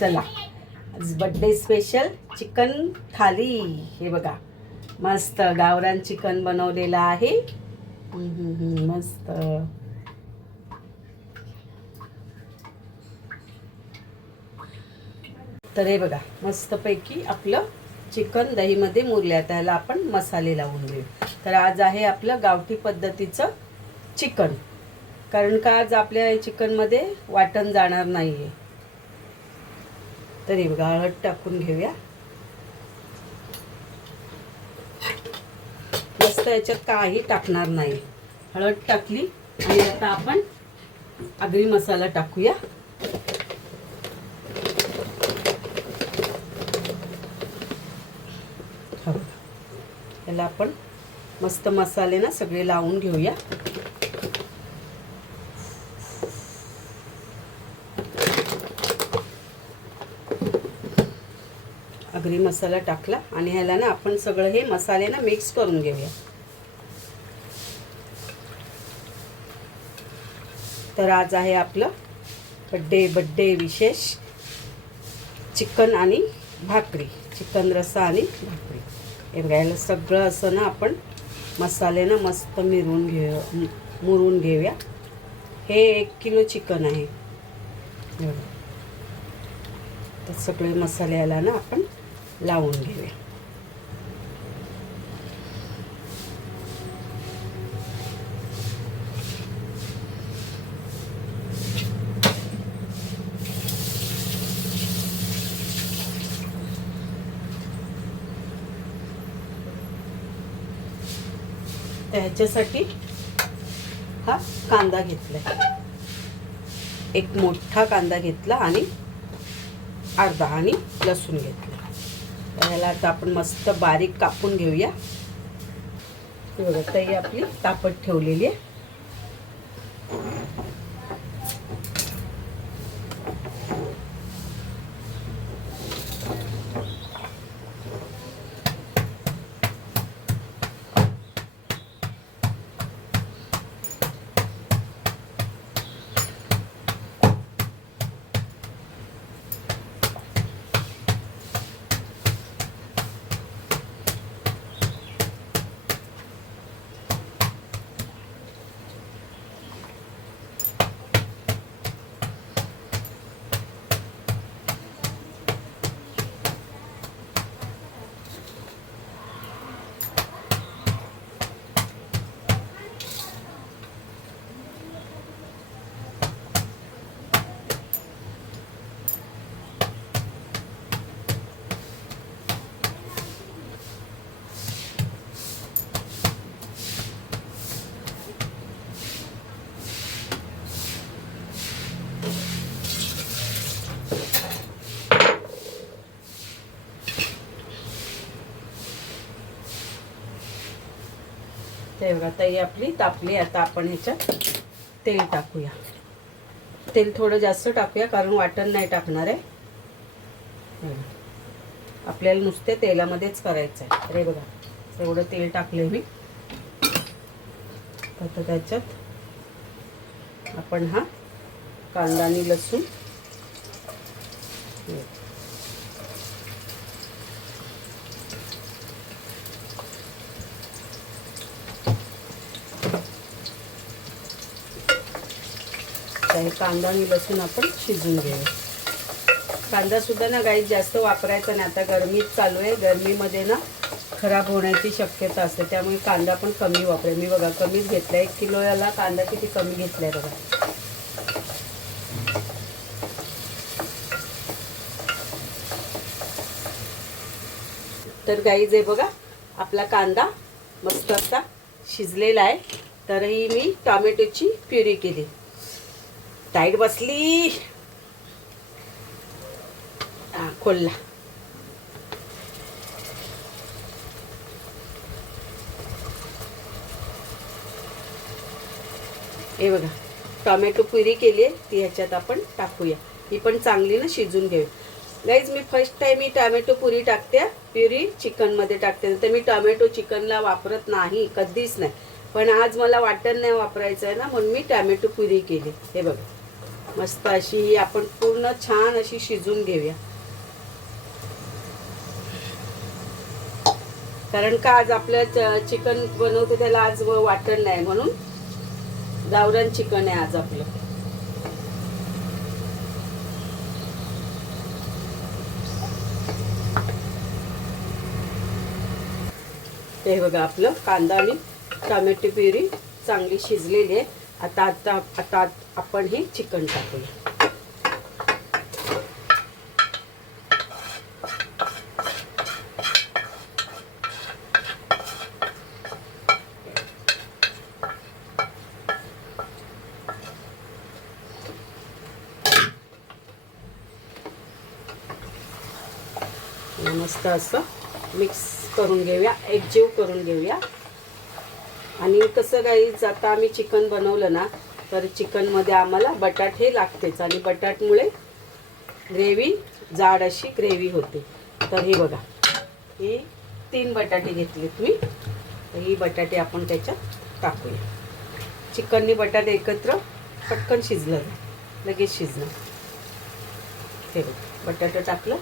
चला आज birthday special chicken थाली. हे बघा मस्त गावरान चिकन बनवलेलं आहे. मस्त. तर हे बघा मस्तपैकी आपलं चिकन दहीमध्ये मुरल्या. त्याला आपण मसाले लावून घेऊ. तर आज आहे आपलं गावठी पद्धतीचं चिकन, कारण का आज आपल्या चिकनमध्ये वाटण जाणार नाही आहे. तर हे बघा हळद टाकून घेऊया. मस्त याच्यात काही टाकणार नाही, हळद टाकली. आणि आता आपण आगरी मसाला टाकूया. याला आपण मस्त मसाले ना सगळे लावून घेऊया. आगरी मसाला टाकला आणि ह्याला ना आपण सगळं हे मसाले ना मिक्स करून घेऊया. तर आज आहे आपलं बड्डे विशेष चिकन आणि भाकरी, चिकन रस्सा आणि भाकरी. हे बघायला सगळं असं ना आपण मसाले ना मस्त मुरून घेऊया. हे 1 किलो चिकन आहे. तर सगळे मसाले याला ना आपण लावून घेऊया. तर ह्याच्यासाठी हा कांदा घेतला, एक मोठा कांदा घेतला आणि अर्धा, आणि लसूण घेतला. तर ह्याला आता आपण मस्त बारीक कापून घेऊया. बघा तई आपली तापत ठेवलेली आहे. ते बघा तई आपली तापली. आता आपण ह्याच्यात तेल टाकूया. तेल थोडं जास्त टाकूया, कारण वाटण नाही टाकणार आहे. आपल्याला नुसते तेलामध्येच करायचं आहे. अरे बघा एवढं तेल टाकले मी. आता त्याच्यात आपण हा कांदा आणि लसूण कांदा आणि लसूण आपण शिजून घेऊया. कांदा सुद्धा ना गाईत जास्त वापरायचा नाही. आता गरमीच चालू आहे. गरमीमध्ये ना खराब होण्याची शक्यता असते, त्यामुळे कांदा पण कमी वापरेल. मी बघा कमीच घेतला. 1 किलो याला कांदा किती कमी घेतलाय बघा. तर गाईज आहे बघा आपला कांदा मस्त असा शिजलेला आहे. तरीही मी टोमॅटोची प्युरी केली. टाईट बसली. खोलला. हे बघा टोमॅटो प्युरी केली आहे, ती ह्याच्यात आपण टाकूया. ही पण चांगली ना शिजून घेऊ. गाईज मी फर्स्ट टाइम ही टोमॅटो प्युरी टाकते. प्युरी चिकनमध्ये टाकते. तर मी टोमॅटो चिकनला वापरत नाही, कधीच नाही. पण आज मला वाटण नाही वापरायचं आहे ना, म्हणून मी टोमॅटो प्युरी केली. हे बघा मस्त अशी आपण पूर्ण छान अशी शिजून घेऊया. कारण का आज आपलं चिकन बनवते त्याला आज वाटण नाही, म्हणून गावरान चिकन आहे आज आपलं. हे बघा आपलं कांदा आणि टोमॅटो प्युरी चांगली शिजलेली आहे. आता आता आता आपण हे चिकन टाकूया. मस्त असं मिक्स करून घेऊया, एकजीव करून घेऊया. आणि कसं गाईज, आता आम्ही चिकन बनवलं ना तर चिकनमध्ये आम्हाला बटाटे लागतेच आणि बटाट्यामुळे ग्रेव्ही जाड अशी ग्रेव्ही होते. तर हे बघा, हे 3 बटाटे घेतलेत मी. तर ही बटाटे आपण त्याच्यात टाकूया. चिकननी बटाटे एकत्र पटकन शिजलं, लगेच शिजलं. हे बघा बटाटा टाकलं.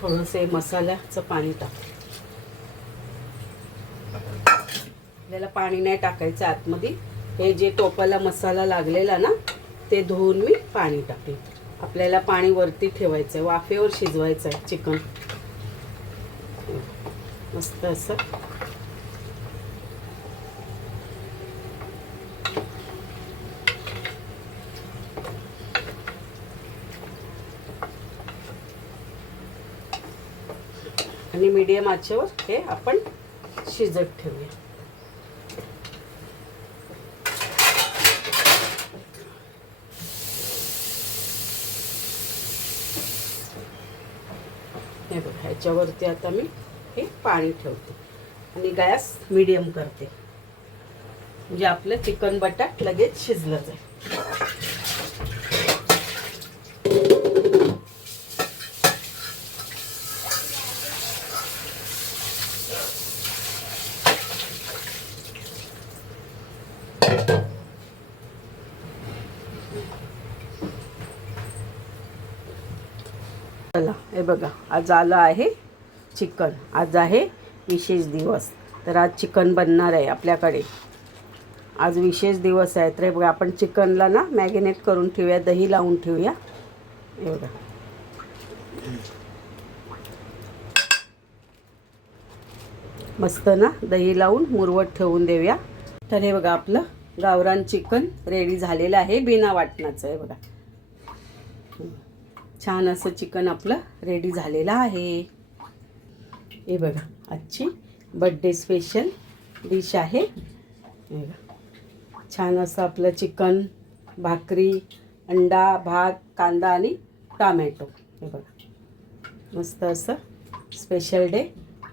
थोडंसे मसाल्याचं पाणी टाक. आपल्याला पाणी नाही टाकायचं आतमध्ये. हे जे टोपाला मसाला लागलेला ना ते धुवून मी पाणी टाकले. आपल्याला पाणी वरती ठेवायचं आहे, वाफेवर शिजवायचं आहे चिकन. मस्त असं आणि मीडियम आचेवर हे आपण शिजत ठेवूया. हे बघा, ह्याच्यावरती आता मी हे पाणी ठेवते आणि गॅस मीडियम करते, म्हणजे आपलं चिकन बटाट लगेच शिजलं जाईल. चला, हे बघा आज आलं आहे चिकन. आज आहे विशेष दिवस, तर आज चिकन बनणार आहे आपल्याकडे. आज विशेष दिवस आहे. तर बघा आपण चिकनला ना मॅरिनेट करून ठेवूया, दही लावून ठेवूया. हे बघा मस्त ना दही लावून मुरवत ठेवून देऊया. तर हे बघा आपलं गावरान चिकन रेडी झालेलं आहे, बिना वाटणाचं. हे बघा छान असं चिकन आपलं रेडी झालेलं आहे. हे बघा आजची बर्थडे स्पेशल डिश आहे. हे बघा छान असं आपलं चिकन, भाकरी, अंडा, भात, कांदा आणि टोमॅटो. हे बघा मस्त असं स्पेशल डे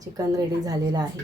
चिकन रेडी झालेलं आहे.